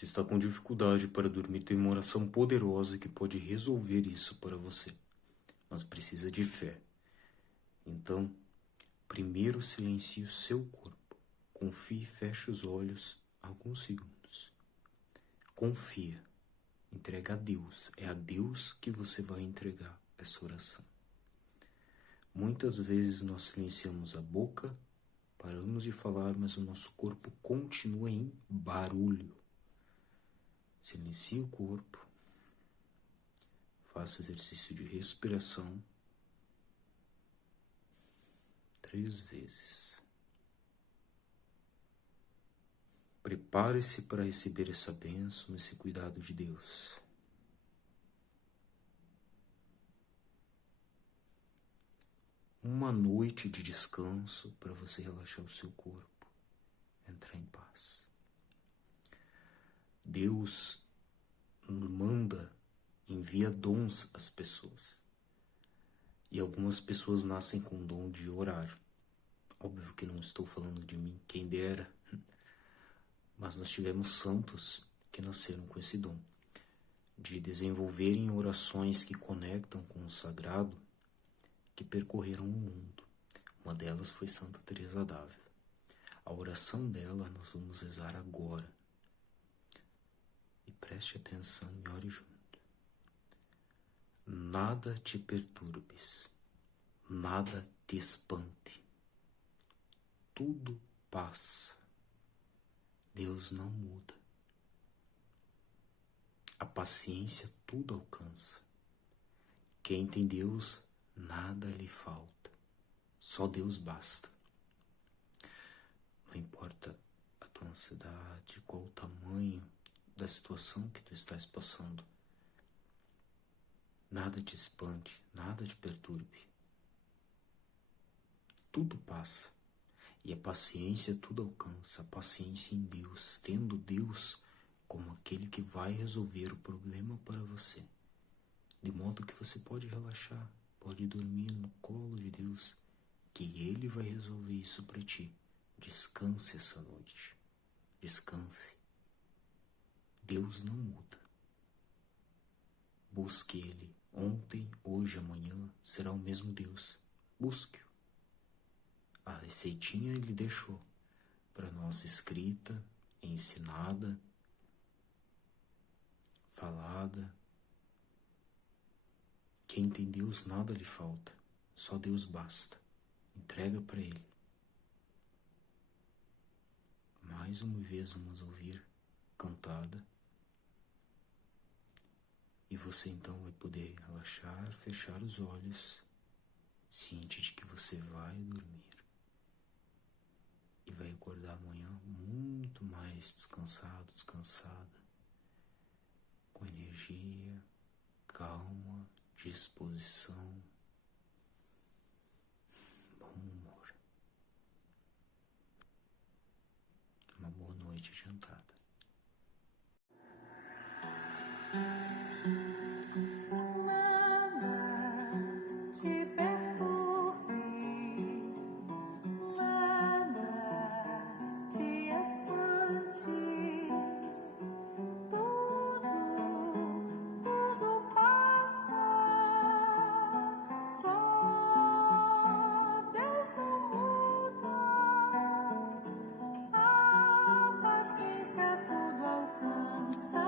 Se está com dificuldade para dormir, tem uma oração poderosa que pode resolver isso para você, mas precisa de fé. Então, primeiro silencie o seu corpo. Confie e feche os olhos alguns segundos. Confia. Entrega a Deus. É a Deus que você vai entregar essa oração. Muitas vezes nós silenciamos a boca, paramos de falar, mas o nosso corpo continua em barulho. Silencie o corpo. Faça exercício de respiração 3 vezes. Prepare-se para receber essa bênção, esse cuidado de Deus. Uma noite de descanso para você relaxar o seu corpo, entrar em paz. Deus envia dons às pessoas. E algumas pessoas nascem com o dom de orar. Óbvio que não estou falando de mim, quem dera. Mas nós tivemos santos que nasceram com esse dom, de desenvolverem orações que conectam com o sagrado, que percorreram o mundo. Uma delas foi Santa Teresa d'Ávila. A oração dela nós vamos rezar agora. E preste atenção e ore junto. Nada te perturbes, nada te espante. Tudo passa. Deus não muda. A paciência tudo alcança. Quem tem Deus, nada lhe falta. Só Deus basta. Não importa a tua ansiedade, qual o tamanho da situação que tu estás passando. Nada te espante, nada te perturbe. Tudo passa. E a paciência tudo alcança. A paciência em Deus, tendo Deus como aquele que vai resolver o problema para você. De modo que você pode relaxar, pode dormir no colo de Deus, que Ele vai resolver isso para ti. Descanse essa noite. Descanse. Deus não muda. Busque Ele. Ontem, hoje, amanhã, será o mesmo Deus. Busque-o. A receitinha Ele deixou para nós escrita, ensinada, falada. Quem tem Deus nada lhe falta, só Deus basta. Entrega para Ele. Mais uma vez vamos ouvir cantada. E você então vai poder relaxar, fechar os olhos, ciente de que você vai dormir. E vai acordar amanhã muito mais descansado, descansada, com energia, calma, disposição, bom humor. Uma boa noite adiantada. Tudo alcança.